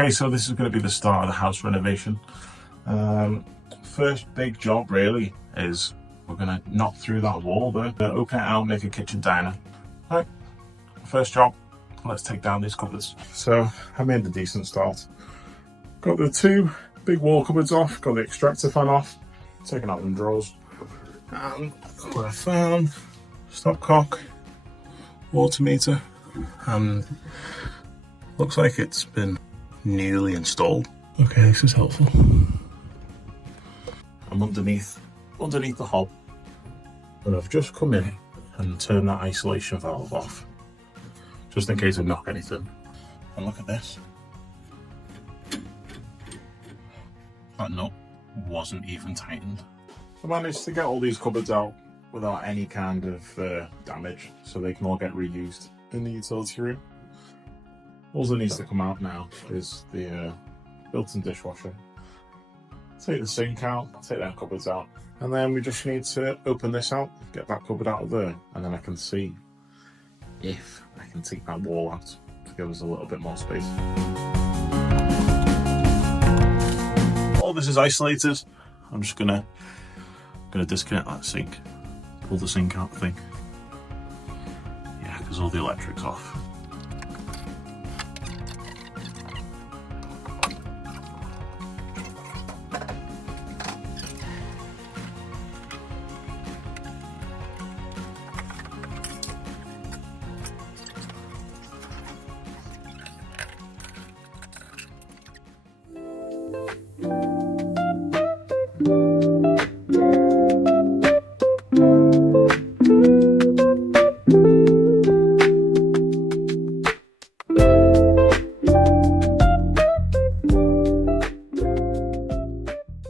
Okay, so this is going to be the start of the house renovation. First big job really is we're going to knock through that wall there, open it out, make a kitchen diner. Right, first job, let's take down these cupboards. So I made a decent start. Got the two big wall cupboards off, got the extractor fan off, taken out them drawers, and what I found, stopcock, water meter, and looks like it's been newly installed. Okay, this is helpful. I'm underneath the hob, and I've just come in and turned that isolation valve off, just in case I knock anything. And look at this. That nut wasn't even tightened. I managed to get all these cupboards out without any kind of damage, so they can all get reused in the utility room. All that needs to come out now is the built-in dishwasher. Take the sink out, take them cupboards out, and then we just need to open this out, get that cupboard out of there, and then I can see if I can take that wall out to give us a little bit more space. All this is isolated. I'm just gonna disconnect that sink, pull the sink out, I think. Yeah, because all the electric's off.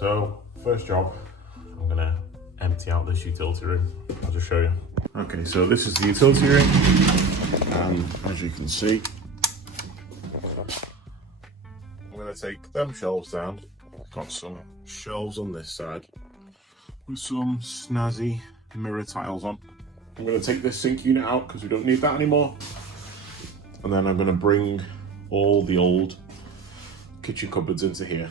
So, first job, I'm gonna empty out this utility room. I'll just show you. Okay, so this is the utility room, and as you can see, I'm gonna take them shelves down. Got some shelves on this side with some snazzy mirror tiles on. I'm gonna take this sink unit out because we don't need that anymore. And then I'm gonna bring all the old kitchen cupboards into here,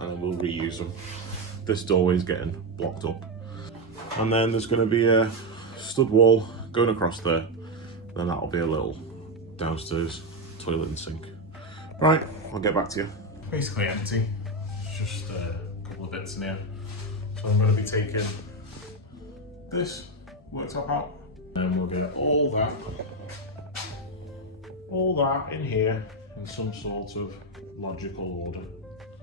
and then we'll reuse them. This doorway's getting blocked up. And then there's gonna be a stud wall going across there. Then that'll be a little downstairs toilet and sink. Right, I'll get back to you. Basically empty, just a couple of bits in here. So I'm gonna be taking this worktop out, and then we'll get all that in here in some sort of logical order.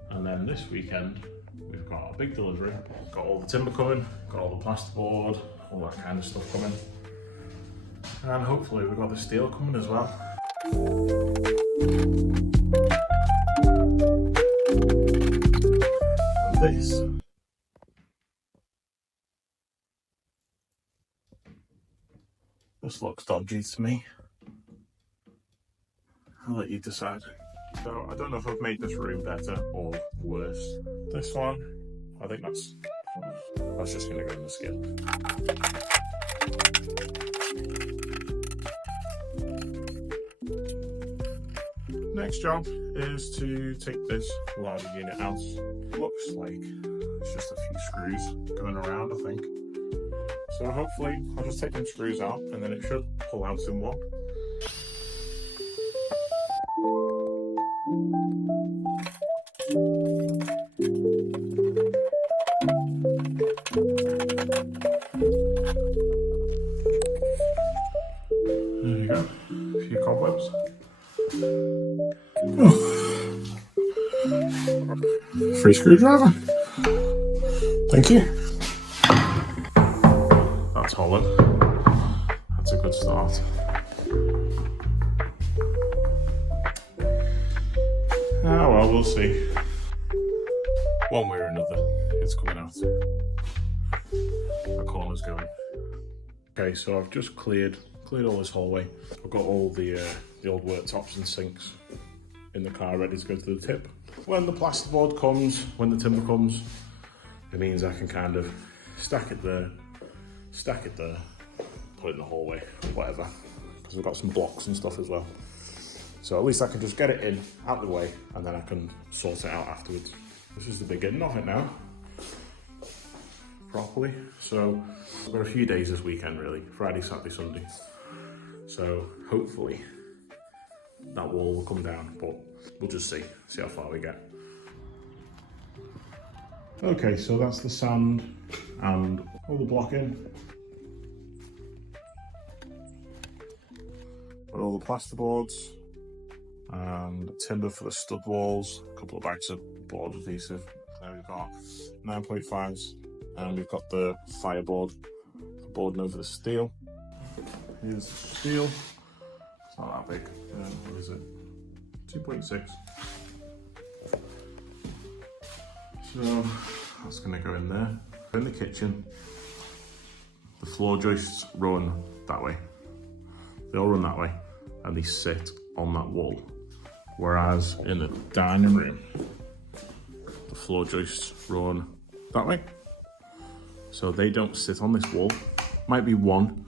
And then this weekend, we've got a big delivery. Got all the timber coming, got all the plasterboard, all that kind of stuff coming. And hopefully we've got the steel coming as well. And this looks dodgy to me. I'll let you decide. So I don't know if I've made this room better or worse. This one, I think that's just gonna go in the skip. Next job is to take this larger unit out. Looks like it's just a few screws going around, I think. So hopefully I'll just take them screws out and then it should pull out in one. There you go, a few cobwebs. Oh. Free screwdriver. Thank you. That's Holland. That's a good start. Ah, well, we'll see. One way or another, it's coming out. The corner's going. Okay, so I've just cleared all this hallway. I've got all the old worktops and sinks in the car ready to go to the tip. When the plasterboard comes, when the timber comes, it means I can kind of stack it there, put it in the hallway, whatever, because we've got some blocks and stuff as well. So at least I can just get it in, out the way, and then I can sort it out afterwards. This is the beginning of it now, properly. So we've got a few days this weekend really, Friday, Saturday, Sunday. So hopefully that wall will come down, but we'll just see how far we get. Okay, so that's the sand and all the blocking. Got all the plasterboards and timber for the stud walls, a couple of bags of board adhesive. There we've got 9.5s and we've got the fireboard for boarding over the steel. Here's the steel. It's not that big. What is it? 2.6. So that's going to go in there. In the kitchen, the floor joists run that way. They all run that way and they sit on that wall. Whereas in the dining room, the floor joists run that way. So they don't sit on this wall. Might be one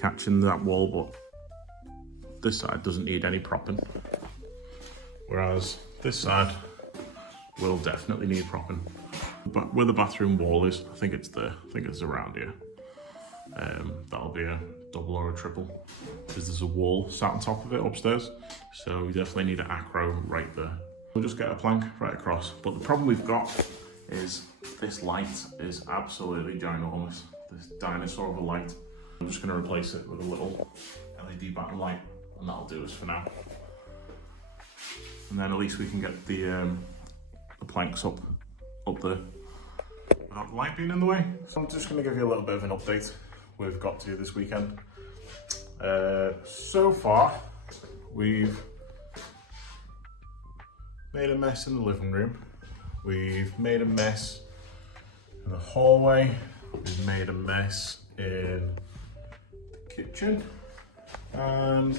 catching that wall, but this side doesn't need any propping. Whereas this side will definitely need propping. But where the bathroom wall is, I think it's around here. That'll be a double or a triple because there's a wall sat on top of it upstairs. So we definitely need an acro right there. We'll just get a plank right across. But the problem we've got is this light is absolutely ginormous. This dinosaur of a light. I'm just going to replace it with a little LED backlight light, and that'll do us for now. And then at least we can get the planks up there without the light being in the way. So I'm just going to give you a little bit of an update we've got to this weekend. So far, we've made a mess in the living room. We've made a mess in the hallway. We've made a mess in the kitchen. And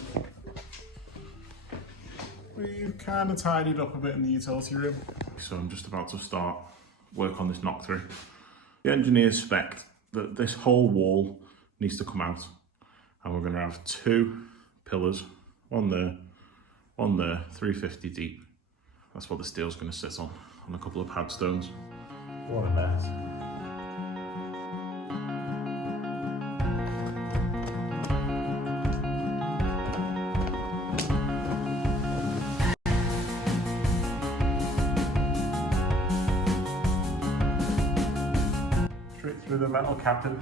we've kind of tidied up a bit in the utility room. So I'm just about to start work on this knock through. The engineers spec'd that this whole wall needs to come out, and we're going to have 2 pillars, one there, 350 deep. That's what the steel's going to sit on a couple of pad stones. What a mess. Straight through the metal capping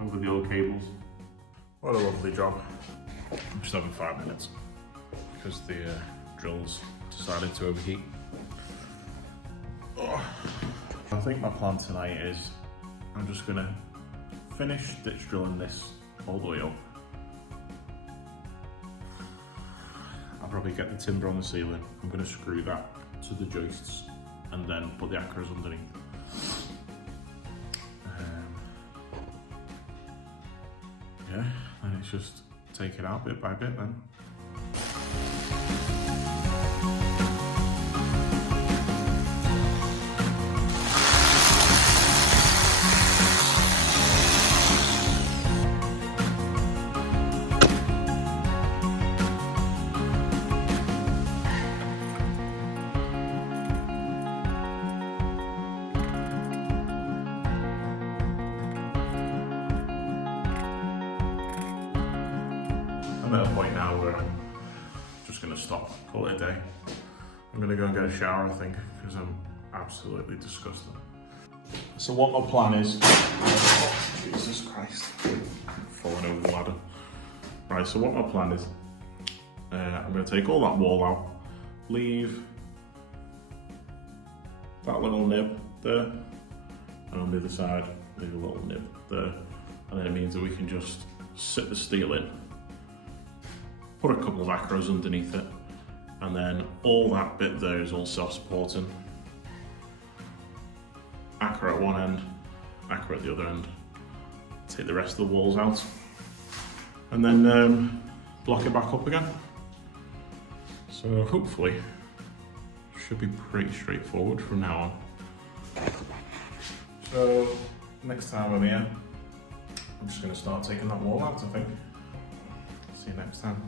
over the old cables. What a lovely job. I'm just having 5 minutes because the drills decided to overheat. Oh. I think my plan tonight is I'm just gonna finish ditch drilling this all the way up. I'll probably get the timber on the ceiling. I'm gonna screw that to the joists and then put the acros underneath. Yeah, and it's just take it out bit by bit then. I'm at a point now where I'm just going to stop, call it a day. I'm going to go and get a shower, I think, because I'm absolutely disgusted. So what my plan is, oh, Jesus Christ, I'm falling over the ladder. Right, so what my plan is, I'm going to take all that wall out, leave that little nib there, and on the other side, leave a little nib there, and then it means that we can just sit the steel in, put a couple of acros underneath it, and then all that bit there is all self-supporting. Acro at one end, acro at the other end. Take the rest of the walls out, and then block it back up again. So hopefully, should be pretty straightforward from now on. So next time I'm here, I'm just going to start taking that wall out, I think. See you next time.